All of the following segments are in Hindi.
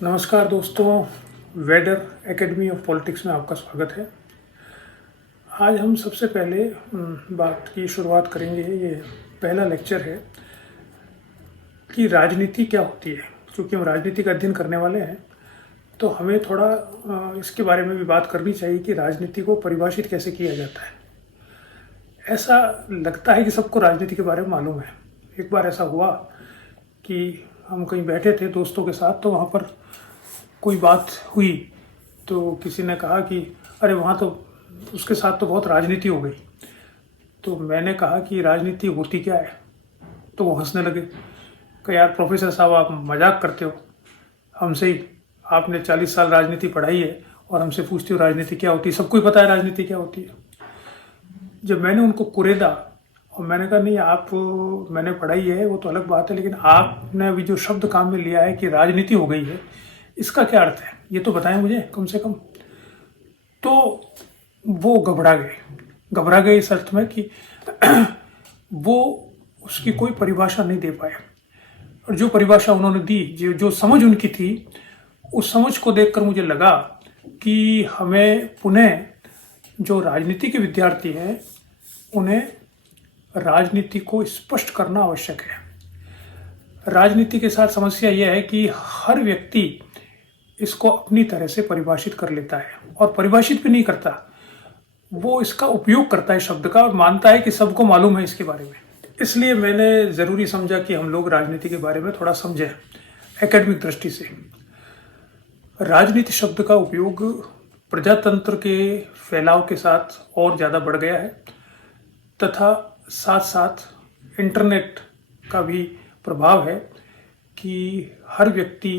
नमस्कार दोस्तों, वेडर एकेडमी ऑफ पॉलिटिक्स में आपका स्वागत है। आज हम सबसे पहले बात की शुरुआत करेंगे। ये पहला लेक्चर है कि राजनीति क्या होती है। क्योंकि हम राजनीति का अध्ययन करने वाले हैं तो हमें थोड़ा इसके बारे में भी बात करनी चाहिए कि राजनीति को परिभाषित कैसे किया जाता है। ऐसा लगता है कि सबको राजनीति के बारे में मालूम है। एक बार ऐसा हुआ कि हम कहीं बैठे थे दोस्तों के साथ, तो वहाँ पर कोई बात हुई तो किसी ने कहा कि अरे वहाँ तो उसके साथ तो बहुत राजनीति हो गई। तो मैंने कहा कि राजनीति होती क्या है, तो वो हंसने लगे कि यार प्रोफेसर साहब, आप मजाक करते हो हमसे ही। आपने 40 साल राजनीति पढ़ाई है और हमसे पूछते हो राजनीति क्या होती है। सबको ही पता है राजनीति क्या होती है। जब मैंने उनको कुरेदा और मैंने कहा नहीं, आप मैंने पढ़ाई है वो तो अलग बात है, लेकिन आपने अभी जो शब्द काम में लिया है कि राजनीति हो गई है, इसका क्या अर्थ है, ये तो बताएं मुझे कम से कम। तो वो घबरा गए इस अर्थ में कि वो उसकी कोई परिभाषा नहीं दे पाए। और जो परिभाषा उन्होंने दी, जो समझ उनकी थी, उस समझ को देखकर मुझे लगा कि हमें पुनः जो राजनीति के विद्यार्थी हैं उन्हें राजनीति को स्पष्ट करना आवश्यक है। राजनीति के साथ समस्या यह है कि हर व्यक्ति इसको अपनी तरह से परिभाषित कर लेता है और परिभाषित भी नहीं करता, वो इसका उपयोग करता है शब्द का और मानता है कि सबको मालूम है इसके बारे में। इसलिए मैंने ज़रूरी समझा कि हम लोग राजनीति के बारे में थोड़ा समझें एकेडमिक दृष्टि से। राजनीति शब्द का उपयोग प्रजातंत्र के फैलाव के साथ और ज़्यादा बढ़ गया है तथा साथ साथ इंटरनेट का भी प्रभाव है कि हर व्यक्ति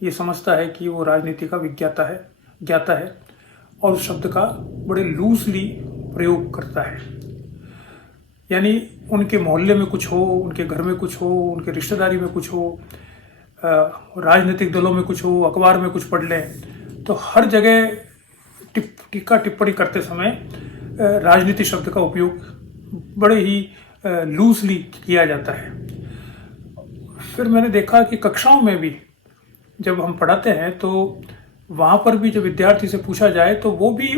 ये समझता है कि वो राजनीति का ज्ञाता है और उस शब्द का बड़े लूजली प्रयोग करता है। यानी उनके मोहल्ले में कुछ हो, उनके घर में कुछ हो, उनके रिश्तेदारी में कुछ हो, राजनीतिक दलों में कुछ हो, अखबार में कुछ पढ़ लें, तो हर जगह टीका टिप्पणी करते समय राजनीति शब्द का उपयोग बड़े ही लूजली किया जाता है। फिर मैंने देखा कि कक्षाओं में भी जब हम पढ़ाते हैं तो वहाँ पर भी जब विद्यार्थी से पूछा जाए तो वो भी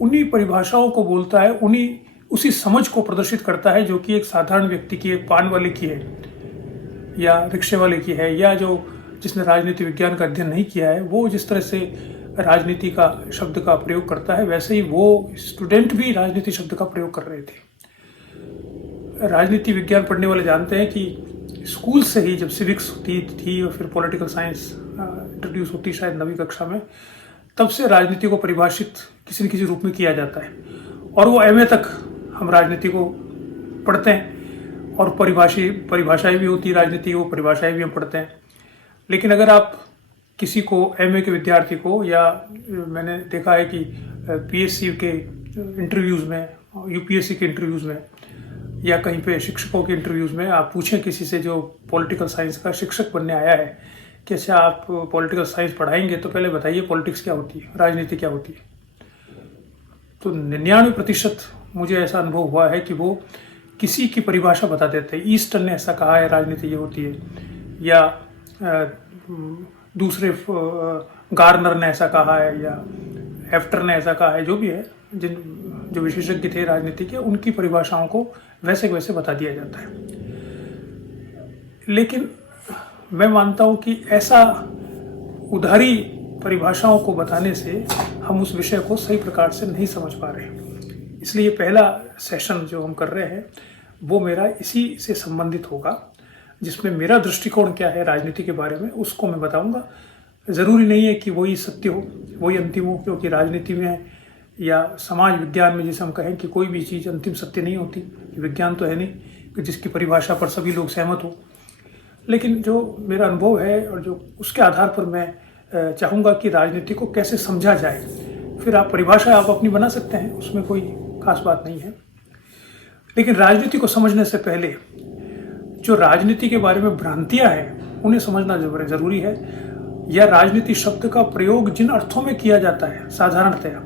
उन्हीं परिभाषाओं को बोलता है, उसी समझ को प्रदर्शित करता है जो कि एक साधारण व्यक्ति की, एक पान वाले की है या रिक्शे वाले की है, या जिसने राजनीति विज्ञान का अध्ययन नहीं किया है, वो जिस तरह से राजनीति का शब्द का प्रयोग करता है, वैसे ही वो स्टूडेंट भी राजनीति शब्द का प्रयोग कर रहे थे। राजनीति विज्ञान पढ़ने वाले जानते हैं कि स्कूल से ही जब सिविक्स होती थी और फिर पॉलिटिकल साइंस इंट्रोड्यूस होती शायद 9वीं कक्षा में, तब से राजनीति को परिभाषित किसी न किसी रूप में किया जाता है और वो एमए तक हम राजनीति को पढ़ते हैं और परिभाषाएं भी होती है राजनीति, वो परिभाषाएं भी हम पढ़ते हैं। लेकिन अगर आप किसी को, एमए के विद्यार्थी को, या मैंने देखा है कि पीएससी के इंटरव्यूज़ में, यूपीएससी के इंटरव्यूज़ में, या कहीं पे शिक्षकों के इंटरव्यूज़ में आप पूछें किसी से जो पॉलिटिकल साइंस का शिक्षक बनने आया है कि अच्छा आप पॉलिटिकल साइंस पढ़ाएंगे तो पहले बताइए पॉलिटिक्स क्या होती है, राजनीति क्या होती है। तो 99% मुझे ऐसा अनुभव हुआ है कि वो किसी की परिभाषा बता देते हैं। ईस्टर्न ने ऐसा कहा है राजनीति ये होती है, या दूसरे गार्नर ने ऐसा कहा है, या एफ्टर ने ऐसा कहा है, जो भी है, जो विशेषज्ञ थे राजनीति के, उनकी परिभाषाओं को वैसे वैसे बता दिया जाता है। लेकिन मैं मानता हूं कि ऐसा उधारी परिभाषाओं को बताने से हम उस विषय को सही प्रकार से नहीं समझ पा रहे हैं। इसलिए पहला सेशन जो हम कर रहे हैं वो मेरा इसी से संबंधित होगा, जिसमें मेरा दृष्टिकोण क्या है राजनीति के बारे में उसको मैं बताऊंगा। ज़रूरी नहीं है कि वही सत्य हो, वही अंतिम हो, क्योंकि राजनीति में या समाज विज्ञान में जिसे हम कहें कि कोई भी चीज़ अंतिम सत्य नहीं होती। विज्ञान तो है नहीं कि जिसकी परिभाषा पर सभी लोग सहमत हो। लेकिन जो मेरा अनुभव है और जो उसके आधार पर मैं चाहूँगा कि राजनीति को कैसे समझा जाए। फिर आप परिभाषा आप अपनी बना सकते हैं, उसमें कोई खास बात नहीं है। लेकिन राजनीति को समझने से पहले जो राजनीति के बारे में भ्रांतियाँ हैं उन्हें समझना ज़रूरी है, या राजनीति शब्द का प्रयोग जिन अर्थों में किया जाता है साधारणतया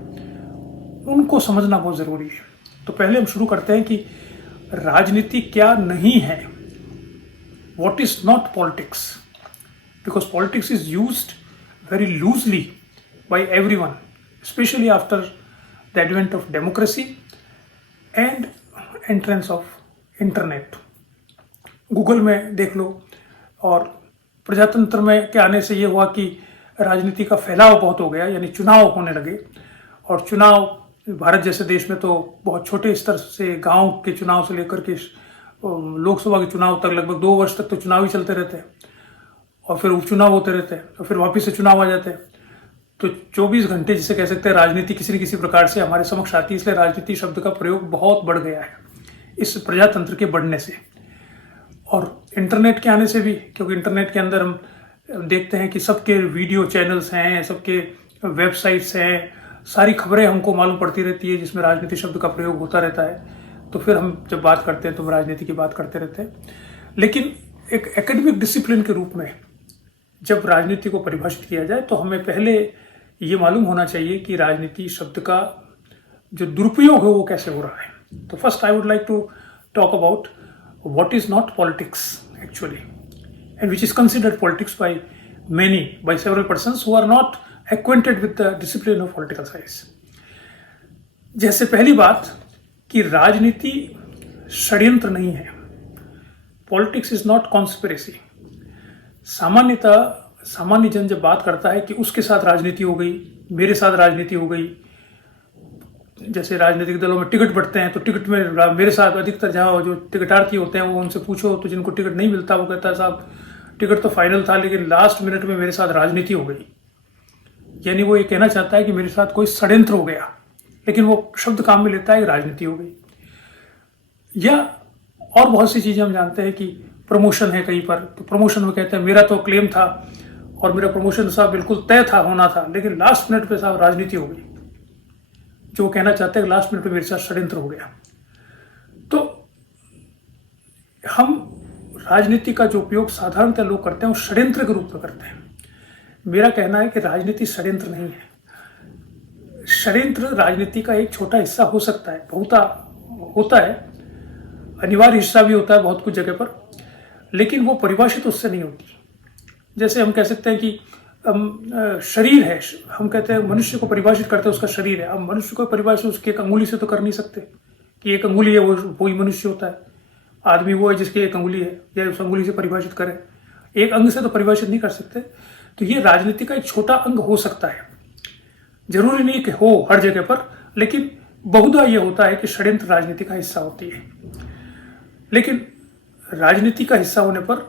उनको समझना बहुत ज़रूरी है। तो पहले हम शुरू करते हैं कि राजनीति क्या नहीं है। What is not politics? Because politics is used very loosely by everyone, especially after the advent of democracy and entrance of internet. Google में देख लो, और प्रजातंत्र में के आने से ये हुआ कि राजनीति का फैलाव बहुत हो गया, यानी चुनाव होने लगे। और चुनाव भारत जैसे देश में तो बहुत छोटे स्तर से, गांव के चुनाव से लेकर के लोकसभा के चुनाव तक लगभग 2 वर्ष तक तो चुनाव ही चलते रहते हैं, और फिर उपचुनाव होते रहते हैं, और फिर वापस से चुनाव आ जाते हैं। तो 24 घंटे जिसे कह सकते हैं राजनीति किसी न किसी प्रकार से हमारे समक्ष आती है। इसलिए राजनीति शब्द का प्रयोग बहुत बढ़ गया है इस प्रजातंत्र के बढ़ने से, और इंटरनेट के आने से भी, क्योंकि इंटरनेट के अंदर हम देखते हैं कि सबके वीडियो चैनल्स हैं, सबके वेबसाइट्स हैं, सारी खबरें हमको मालूम पड़ती रहती है जिसमें राजनीति शब्द का प्रयोग होता रहता है। तो फिर हम जब बात करते हैं तो हम राजनीति की बात करते रहते हैं। लेकिन एक एकेडमिक डिसिप्लिन के रूप में जब राजनीति को परिभाषित किया जाए तो हमें पहले ये मालूम होना चाहिए कि राजनीति शब्द का जो दुरुपयोग है वो कैसे हो रहा है। तो first I would like to talk about what is not politics actually, and which is considered politics by several persons who are not acquainted with the discipline of political science. जैसे पहली बात कि राजनीति षड्यंत्र नहीं है, पॉलिटिक्स इज नॉट कॉन्स्पिरेसी। सामान्यतः सामान्य जन जब बात करता है कि उसके साथ राजनीति हो गई, मेरे साथ राजनीति हो गई, जैसे राजनीतिक दलों में टिकट बढ़ते हैं तो टिकट में मेरे साथ अधिकतर जहाँ जो टिकटार्थी होते हैं वो उनसे पूछो तो जिनको टिकट नहीं मिलता वो कहता है साहब टिकट तो फाइनल था लेकिन लास्ट मिनट में मेरे साथ राजनीति हो गई। यानी वो ये कहना चाहता है कि मेरे साथ कोई षड्यंत्र हो गया, लेकिन वो शब्द काम में लेता है कि राजनीति हो गई। या और बहुत सी चीज़ें हम जानते हैं कि प्रमोशन है कहीं पर, तो प्रमोशन में कहते हैं मेरा तो क्लेम था और मेरा प्रमोशन साहब बिल्कुल तय था, होना था, लेकिन लास्ट मिनट पे साहब राजनीति हो गई। जो कहना चाहते हैं लास्ट मिनट पे मेरे साथ षड्यंत्र हो गया। तो हम राजनीति का जो उपयोग साधारणतः लोग करते हैं वो षड्यंत्र के रूप में करते हैं। मेरा कहना है कि राजनीति षड्यंत्र नहीं है। षड्यंत्र राजनीति का एक छोटा हिस्सा हो सकता है, बहुत होता है, अनिवार्य हिस्सा भी होता है बहुत कुछ जगह पर, लेकिन वो परिभाषित उससे नहीं होती। जैसे हम कह सकते हैं कि शरीर है, हम कहते हैं मनुष्य को परिभाषित करते हैं उसका शरीर है। अब मनुष्य को परिभाषित उसकी एक अंगुली से तो कर नहीं सकते कि एक अंगुली है वो ही मनुष्य होता है। आदमी वो है जिसकी एक अंगुली है, या उस अंगुली से परिभाषित करें, एक अंग से तो परिभाषित नहीं कर सकते। तो ये राजनीति का एक छोटा अंग हो सकता है, जरूरी नहीं कि हो हर जगह पर, लेकिन बहुधा ये होता है कि षड्यंत्र राजनीति का हिस्सा होती है। लेकिन राजनीति का हिस्सा होने पर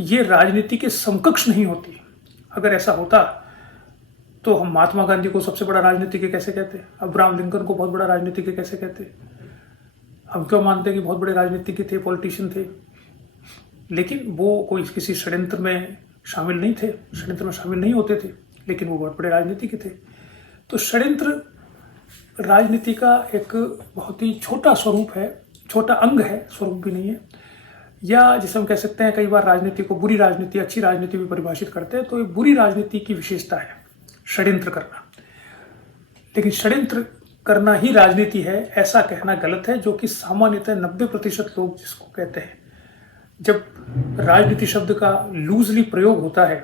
ये राजनीति के समकक्ष नहीं होती। अगर ऐसा होता तो हम महात्मा गांधी को सबसे बड़ा राजनीतिज्ञ कैसे कहते, अब्राहम लिंकन को बहुत बड़ा राजनीतिज्ञ कैसे कहते। हम क्यों मानते कि बहुत बड़े राजनीतिज्ञ थे, पॉलिटिशियन थे, लेकिन वो कोई किसी षड्यंत्र में शामिल नहीं थे, षड्यंत्र में शामिल नहीं होते थे, लेकिन वो बहुत बड़े राजनीतिज्ञ थे। तो षड्यंत्र राजनीति का एक बहुत ही छोटा स्वरूप है, छोटा अंग है, स्वरूप भी नहीं है। या जिसे हम कह सकते हैं कई बार राजनीति को बुरी राजनीति, अच्छी राजनीति भी परिभाषित करते हैं। तो ये बुरी राजनीति की विशेषता है षड्यंत्र करना, लेकिन षड्यंत्र करना ही राजनीति है ऐसा कहना गलत है, जो कि सामान्यतः 90% लोग जिसको कहते हैं। जब राजनीति शब्द का लूजली प्रयोग होता है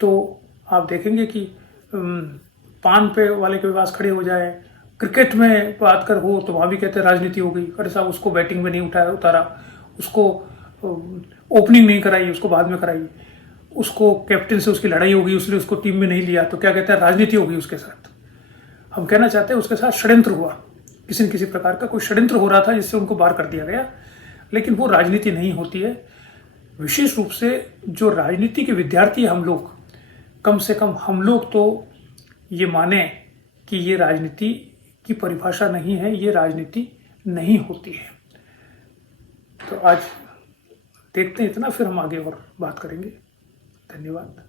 तो आप देखेंगे कि पान पे वाले के पास खड़े हो जाए, क्रिकेट में बात कर हो तो वहाँ भी कहते हैं राजनीति हो गई, अरे साहब उसको बैटिंग में नहीं उतारा, उसको ओपनिंग नहीं कराई, उसको बाद में कराई, उसको कैप्टन से उसकी लड़ाई होगी इसलिए उसको टीम में नहीं लिया, तो क्या कहते हैं राजनीति होगी उसके साथ। हम कहना चाहते हैं उसके साथ षड्यंत्र हुआ, किसी न किसी प्रकार का कोई षड्यंत्र हो रहा था जिससे उनको बाहर कर दिया गया, लेकिन वो राजनीति नहीं होती है। विशेष रूप से जो राजनीति के विद्यार्थी हम लोग, कम से कम हम लोग तो ये माने कि ये राजनीति की परिभाषा नहीं है, ये राजनीति नहीं होती है। तो आज देखते हैं इतना, फिर हम आगे और बात करेंगे। धन्यवाद।